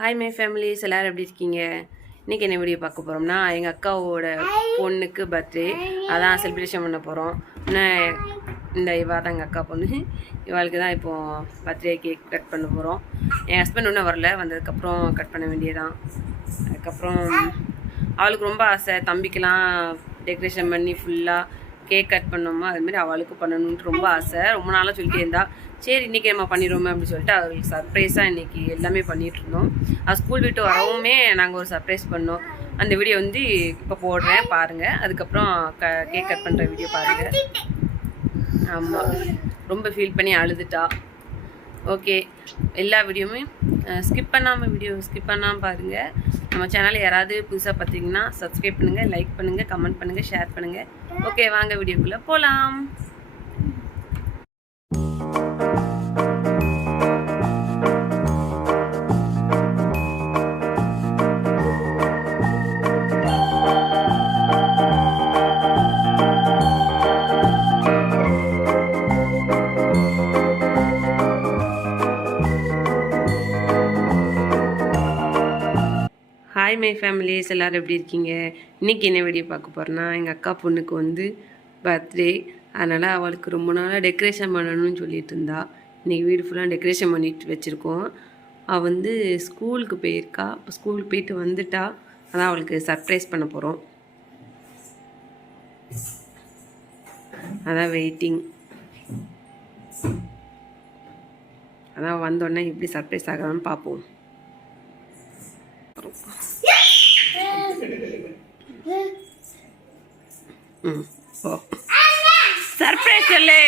Hi my families, எல்லோரும் எப்படி இருக்கீங்க? இன்றைக்கி என்ன வீடியோ பார்க்க போகிறோம்னா, எங்கள் அக்காவோட பொண்ணுக்கு பர்த்டே, அதான் செலிப்ரேஷன் பண்ண போகிறோம். இன்னும் இந்த இவா தான் எங்கள் அக்கா பொண்ணு. இவாளுக்கு தான் இப்போது பர்த்டே கேக் கட் பண்ண போகிறோம். என் ஹஸ்பண்ட் இன்னும் வரல, வந்ததுக்கப்புறம் கட் பண்ண வேண்டியதான். அதுக்கப்புறம் அவளுக்கு ரொம்ப ஆசை, தம்பிக்கெலாம் டெக்கரேஷன் பண்ணி ஃபுல்லாக கேக் கட் பண்ணோமா, அதுமாரி அவளுக்கு பண்ணணுன்ட்டு ரொம்ப ஆசை. ரொம்ப நாளாக சொல்லிட்டே இருந்தா. சரி இன்றைக்கி நம்ம பண்ணிடுவோமே அப்படின்னு சொல்லிட்டு அவளுக்கு சர்ப்ரைஸாக இன்றைக்கி எல்லாமே பண்ணிகிட்ருந்தோம். அது ஸ்கூல் விட்டு வரவுமே நாங்கள் ஒரு சர்ப்ரைஸ் பண்ணோம். அந்த வீடியோ வந்து இப்போ போடுறேன் பாருங்கள். அதுக்கப்புறம் கேக் கட் பண்ணுற வீடியோ பாருங்கள். ஆமாம், ரொம்ப ஃபீல் பண்ணி அழுதுட்டா. ஓகே, எல்லா வீடியோவுமே ஸ்கிப் பண்ணாமல் பாருங்கள். நம்ம சேனல் யாராவது புதுசாக பார்த்தீங்கன்னா சப்ஸ்கிரைப் பண்ணுங்கள், லைக் பண்ணுங்கள், கமெண்ட் பண்ணுங்கள், ஷேர் பண்ணுங்கள். ஓகே, வாங்க வீடியோக்குள்ளே போகலாம். ஹாய் மை ஃபேமிலிஸ், எல்லோரும் எப்படி இருக்கீங்க? இன்றைக்கி என்ன வீடியோ பார்க்க போகிறேன்னா, எங்கள் அக்கா பொண்ணுக்கு வந்து பர்த்டே. அதனால் அவளுக்கு ரொம்ப நாளாக டெக்கரேஷன் பண்ணணும்னு சொல்லிட்டு இருந்தா. இன்றைக்கி வீடு ஃபுல்லாக டெக்கரேஷன் பண்ணிட்டு வச்சுருக்கோம். அவள் வந்து ஸ்கூலுக்கு போயிருக்கா. இப்போ ஸ்கூலுக்கு போயிட்டு வந்துட்டா. அதான் அவளுக்கு சர்ப்ரைஸ் பண்ண போகிறோம். அதான் வெயிட்டிங். அதான் வந்தோடனே எப்படி சர்ப்ரைஸ் ஆகலான்னு பார்ப்போம். சர்ப்ரைஸ் சொல்லு.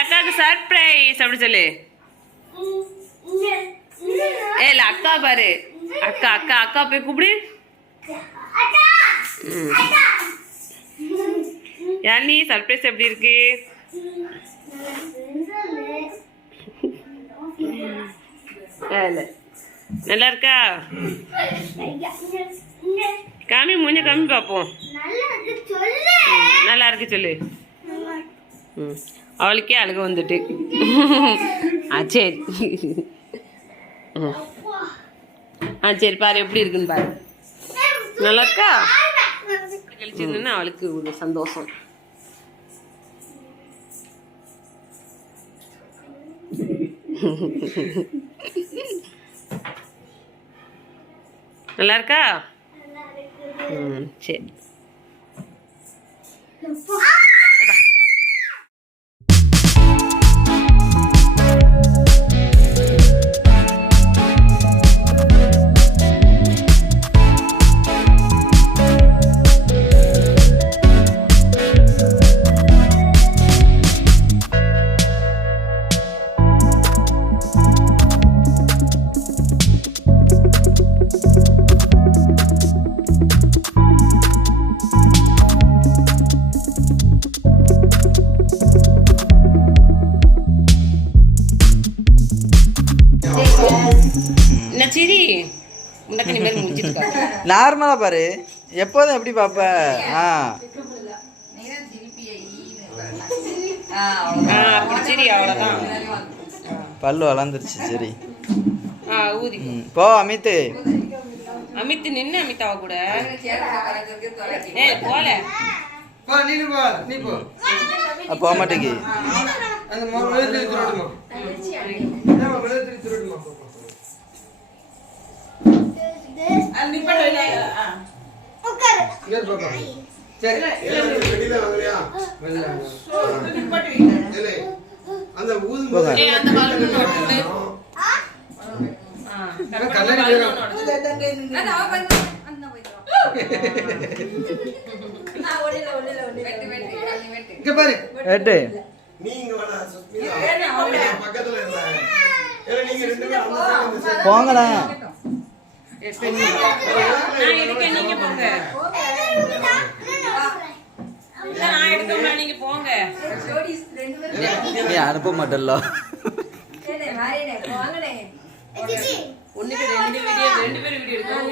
அக்காவுக்கு சர்ப்ரைஸ் அப்படி சொல்லு. இல்ல அக்கா பாரு, அக்கா அக்கா அக்கா போய் கூப்பிடு. யானி சர்ப்ரைஸ் எப்படி இருக்கு? நல்லா இருக்கா? காமி மூஞ்ச காமி பார்ப்போம். நல்லா இருக்கு சொல்லு. அவளுக்கே அழுக வந்துட்டு. சரி சரி பாரு எப்படி இருக்குன்னு பாரு. நல்லா இருக்கா? கழிச்சிருந்தா அவளுக்கு ஒரு சந்தோஷம். நல்லா இருக்கா? சரி. நார்மலா பாரு, எப்போதும் எப்படி பாப்ப? பல்லு வளர்ந்துருச்சு. சரி போ அமித். அமித் நின்று அமிதாவ கூட போல போக மாட்டேங்கி. போங்கடா. நீ அனுப்ப மாட்டல்ல. ஒண்ணுக்கு ரெண்டு பேரும் வீடியோ எடுக்கணும்.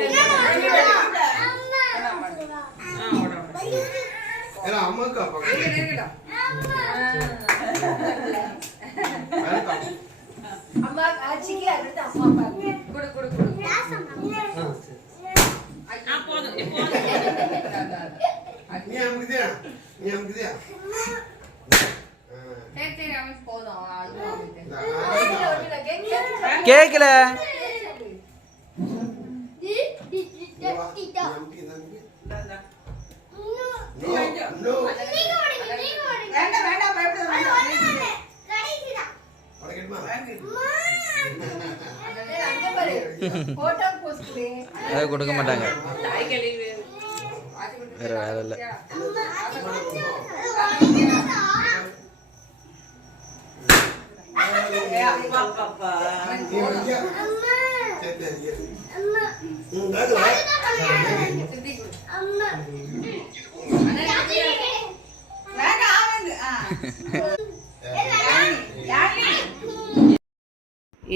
அம்மா ஆச்சிக்கு அடுத்து அம்மா பாக்கு குடு குடு குடு அடிக்கல. அதை கொடுக்க மாட்டாங்க, வேற வேலை இல்லை.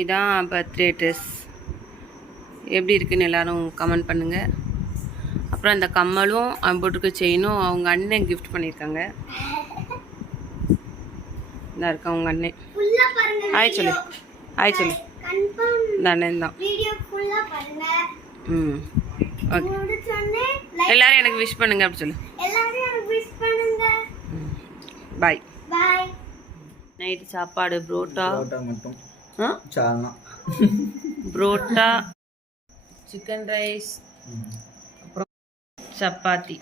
இதான் பர்த்டே ட்ரெஸ். எப்படி இருக்குன்னு எல்லாரும் கமெண்ட் பண்ணுங்கள். அப்புறம் இந்த கம்மலும் அவன் போட்டிருக்க செயினும் அவங்க அண்ணன் கிஃப்ட் பண்ணியிருக்காங்க. இதாக இருக்கு அவங்க அண்ணன். ஆய் சொல்லு, ஆய் சொல்லு. இந்த அண்ணன் தான். ம் ஓகே, எல்லாரும் எனக்கு விஷ் பண்ணுங்க அப்படி சொல்லு. பாய். நைட்டு சாப்பாடு புரோட்டா மட்டும், ஆ சால்னா, புரோட்டா, சிக்கன் ரைஸ், அப்புறம் சப்பாத்தி.